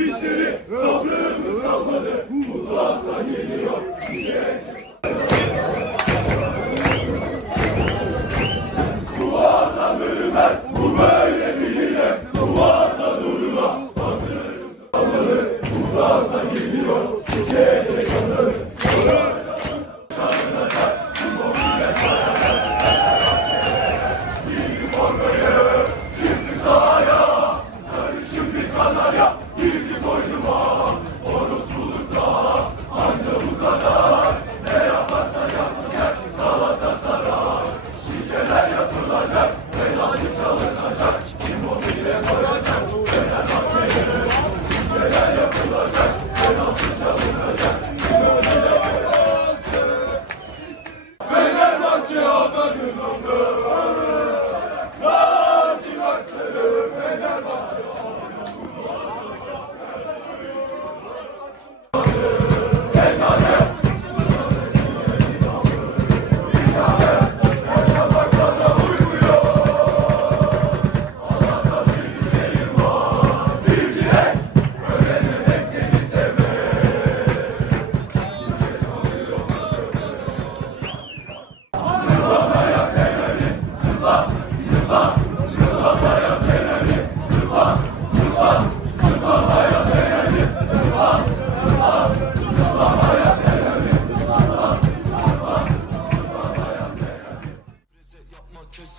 işleri sabrımız kalmadı. Kulasa geliyor. Bu vatan ölmez. Hoca!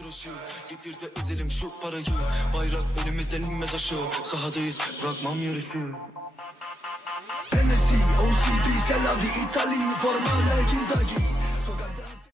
Tıraşı Getir de ezelim şu parayı. Bayrak elimizden inmez aşağı Sahadayız bırakmam yarışı. Hennessy, OCB, Selavi, Italy, Formale, Inzaghi